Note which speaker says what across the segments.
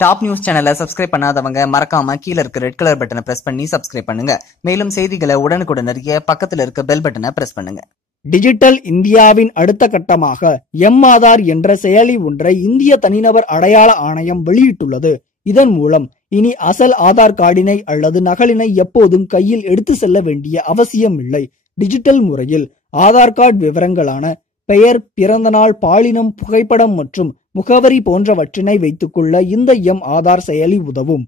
Speaker 1: Top news சேனலை subscribe பண்ணாதவங்க மறக்காம கீழ இருக்க ரெட் கலர் பட்டனை பிரஸ் பண்ணி சப்ஸ்கிரைப் பண்ணுங்க. மேலும் செய்திகளை உடனுக்குடன் அறிய பக்கத்துல இருக்க பெல் பட்டனை பிரஸ் பண்ணுங்க.
Speaker 2: டிஜிட்டல் இந்தியாவின் அடுத்த கட்டமாக எம் ஆதார் என்ற செயலி ஒன்றை இந்திய தனிநபர் அடையாள ஆணையம் வெளியிட்டுள்ளது. இதன் மூலம் இனி அசல் ஆதார் கார்டினை அல்லது நகலினை எப்போதும் கையில் எடுத்து செல்ல வேண்டிய அவசியம் இல்லை டிஜிட்டல் முறையில் ஆதார் கார்டு விவரங்களான பெயர் பிறந்தநாள் பாலினம் புகைப்படம் மற்றும் முகவரி போன்றவற்றினை வைத்துக்கொள்ள இந்த எம் ஆதார் செயலி உதவும்.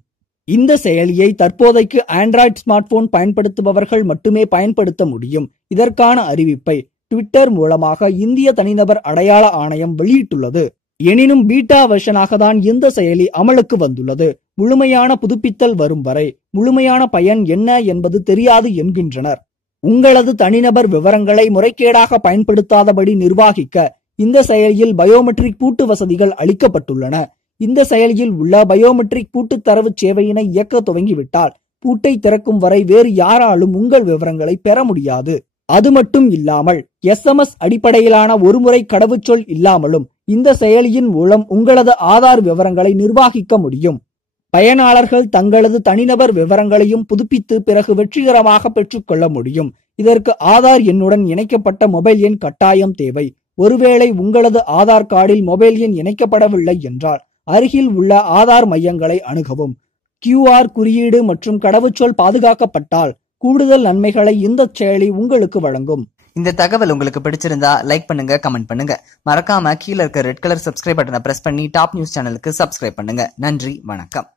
Speaker 2: இந்த செயலியை தற்போதைக்கு ஆண்ட்ராய்டு ஸ்மார்ட் போன் பயன்படுத்துபவர்கள் மட்டுமே பயன்படுத்த முடியும். இதற்கான அறிவிப்பை ட்விட்டர் மூலமாக இந்திய தனிநபர் அடையாள ஆணையம் வெளியிட்டுள்ளது. எனினும் பீட்டா வெர்ஷனாக தான் இந்த செயலி அமலுக்கு வந்துள்ளது. முழுமையான புதுப்பித்தல் வரும் வரை முழுமையான பயன் என்ன என்பது தெரியாது என்கின்றனர். உங்களது தனிநபர் விவரங்களை முறைகேடாக பயன்படுத்தாதபடி நிர்வாகிக்க இந்த செயலியில் பயோமெட்ரிக் பூட்டு வசதிகள் அளிக்கப்பட்டுள்ளன. இந்த செயலியில் உள்ள பயோமெட்ரிக் பூட்டு தரவு சேவையினை இயக்க துவங்கிவிட்டால் பூட்டை திறக்கும் வரை வேறு யாராலும் உங்கள் விவரங்களை பெற முடியாது. அது மட்டும் இல்லாமல் எஸ்எம்எஸ் அடிப்படையிலான ஒருமுறை கடவுச்சொல் இல்லாமலும் இந்த செயலியின் மூலம் உங்களது ஆதார் விவரங்களை நிர்வாகிக்க முடியும். பயனாளர்கள் தங்களது தனிநபர் விவரங்களையும் புதுப்பித்து பிறகு வெற்றிகரமாக பெற்றுக்கொள்ள முடியும். இதற்கு ஆதார் எண்ணுடன் இணைக்கப்பட்ட மொபைல் எண் கட்டாயம் தேவை. ஒருவேளை உங்களது ஆதார் கார்டில் மொபைல் எண் இணைக்கப்படவில்லை என்றால் அருகில் உள்ள ஆதார் மையங்களை அணுகவும். கியூஆர் குறியீடு மற்றும் கடவுச்சொல் பாதுகாக்கப்பட்டால் கூடுதல் நன்மைகளை இந்த செயலி உங்களுக்கு வழங்கும்.
Speaker 1: இந்த தகவல் உங்களுக்கு பிடிச்சிருந்தா லைக் பண்ணுங்க கமெண்ட் பண்ணுங்க. மறக்காம கீழ இருக்க ரெட் கலர் சப்ஸ்கிரைப் பட்டனை பிரஸ் பண்ணி டாப் நியூஸ் சேனலுக்கு சப்ஸ்கிரைப் பண்ணுங்க. நன்றி வணக்கம்.